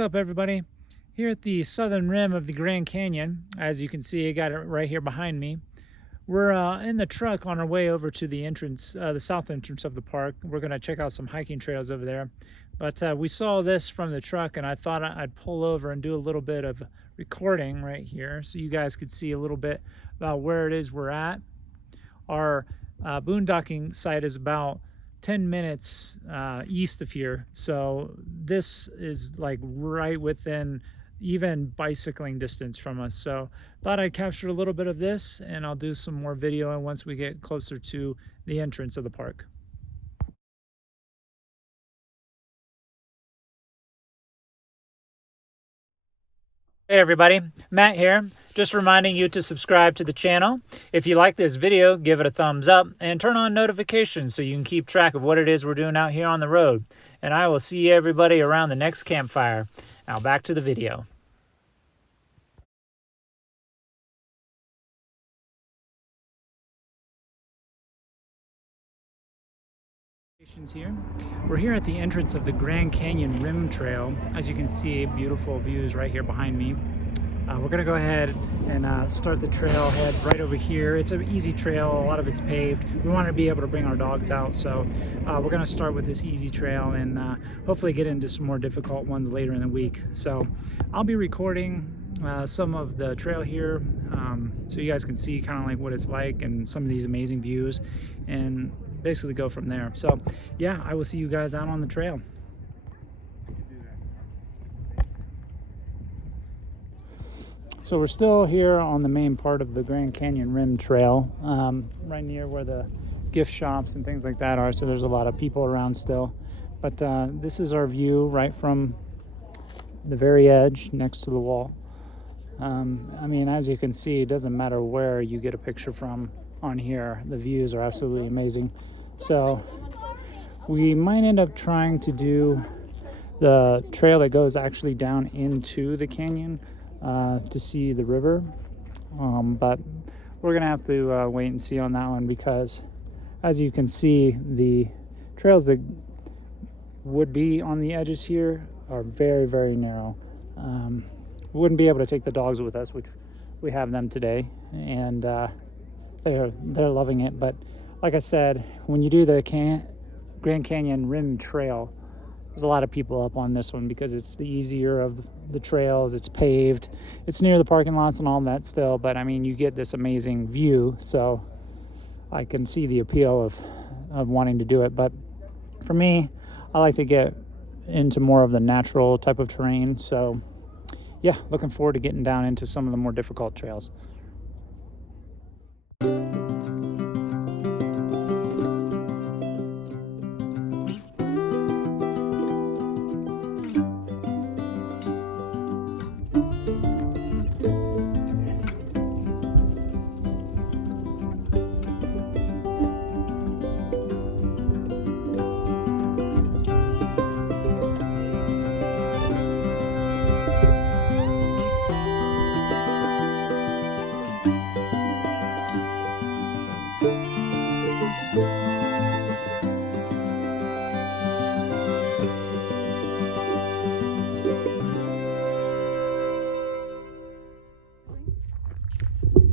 up, everybody? Here at the southern rim of the Grand Canyon, as you can see, I got it right here behind me. We're in the truck on our way over to the entrance, the south entrance of the park. We're going to check out some hiking trails over there. But we saw this from the truck, and I thought I'd pull over and do a little bit of recording right here so you guys could see a little bit about where it is we're at. Our boondocking site is about 10 minutes east of here, so this is like right within even bicycling distance from us. So thought I'd capture a little bit of this, and I'll do some more video once we get closer to the entrance of the park. Hey everybody, Matt here. Just reminding you to subscribe to the channel. If you like this video, give it a thumbs up and turn on notifications so you can keep track of what it is we're doing out here on the road. And I will see everybody around the next campfire. Now back to the video. Here. We're here at the entrance of the Grand Canyon Rim Trail. As you can see, beautiful views right here behind me. We're gonna go ahead and start the trailhead right over here. It's an easy trail, a lot of it's paved. We want to be able to bring our dogs out, so we're gonna start with this easy trail and hopefully get into some more difficult ones later in the week. So I'll be recording some of the trail here so you guys can see kind of like what it's like and some of these amazing views, and basically go from there. So yeah, I will see you guys out on the trail. So we're still here on the main part of the Grand Canyon Rim Trail, right near where the gift shops and things like that are, so there's a lot of people around still. But this is our view right from the very edge next to the wall. I mean, as you can see, it doesn't matter where you get a picture from on here, the views are absolutely amazing. So we might end up trying to do the trail that goes actually down into the canyon to see the river, but we're gonna have to wait and see on that one, because as you can see, the trails that would be on the edges here are very, very narrow. We wouldn't be able to take the dogs with us, which we have them today, and they're loving it. But like I said, when you do the Grand Canyon Rim Trail, there's a lot of people up on this one because it's the easier of the trails. It's paved, it's near the parking lots and all that still, but I mean, you get this amazing view, so I can see the appeal of wanting to do it. But for me, I like to get into more of the natural type of terrain, so yeah, looking forward to getting down into some of the more difficult trails.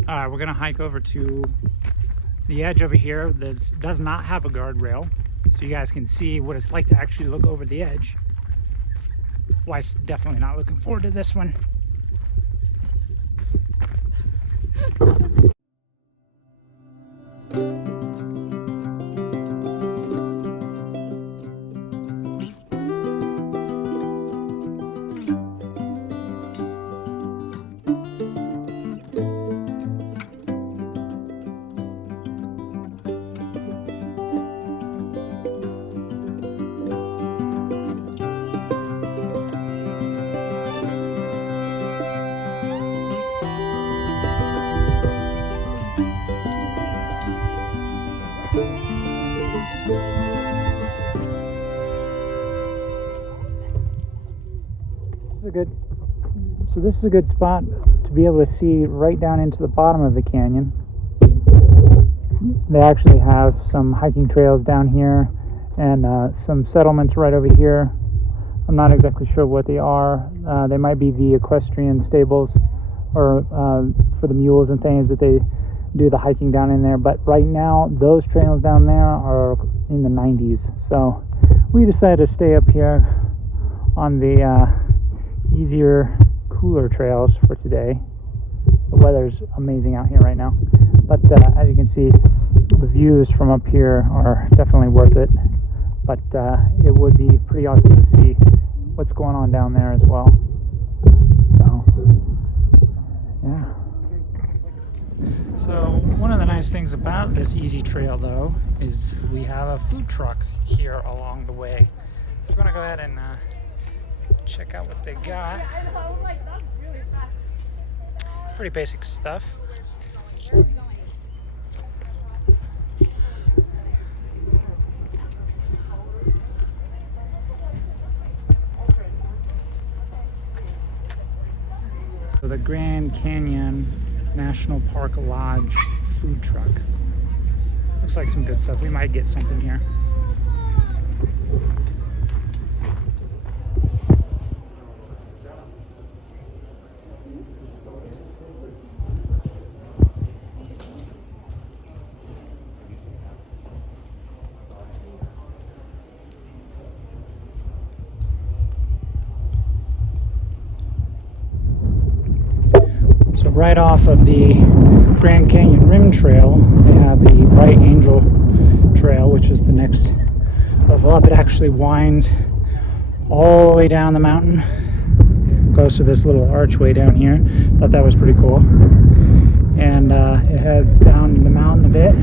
All right, we're gonna hike over to the edge over here that does not have a guardrail, so you guys can see what it's like to actually look over the edge. Wife's definitely not looking forward to this one. So this is a good spot to be able to see right down into the bottom of the canyon. They actually have some hiking trails down here and some settlements right over here. I'm not exactly sure what they are. They might be the equestrian stables, or for the mules and things that they do the hiking down in there. But right now, those trails down there are in the 90s. So we decided to stay up here on the easier, cooler trails for today. The weather's amazing out here right now. But as you can see, the views from up here are definitely worth it. But it would be pretty awesome to see what's going on down there as well. So, yeah. So one of the nice things about this easy trail, though, is we have a food truck here along the way. So we're going to go ahead and check out what they got. Pretty basic stuff. So the Grand Canyon National Park Lodge food truck. Looks like some good stuff. We might get something here. So right off of the Grand Canyon Rim Trail, they have the Bright Angel Trail, which is the next level up. It actually winds all the way down the mountain, goes to this little archway down here. Thought that was pretty cool. And it heads down in the mountain a bit.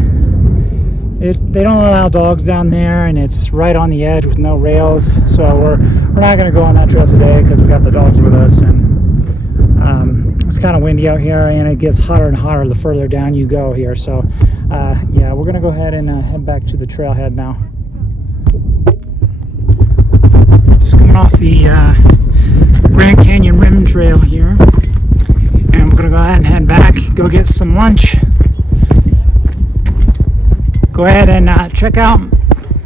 They don't allow dogs down there, and it's right on the edge with no rails. So we're not going to go on that trail today because we got the dogs with us, and it's kind of windy out here, and it gets hotter and hotter the further down you go here. So yeah, we're gonna go ahead and head back to the trailhead now. Just coming off the Grand Canyon Rim Trail here, and we're gonna go ahead and head back, go get some lunch. Go ahead and check out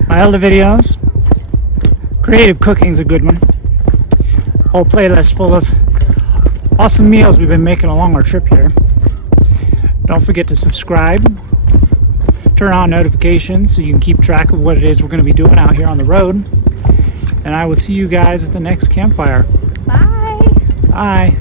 my other videos. Creative cooking's a good one. Whole playlist full of awesome meals we've been making along our trip here. Don't forget to subscribe, turn on notifications so you can keep track of what it is we're going to be doing out here on the road. And I will see you guys at the next campfire. Bye. Bye.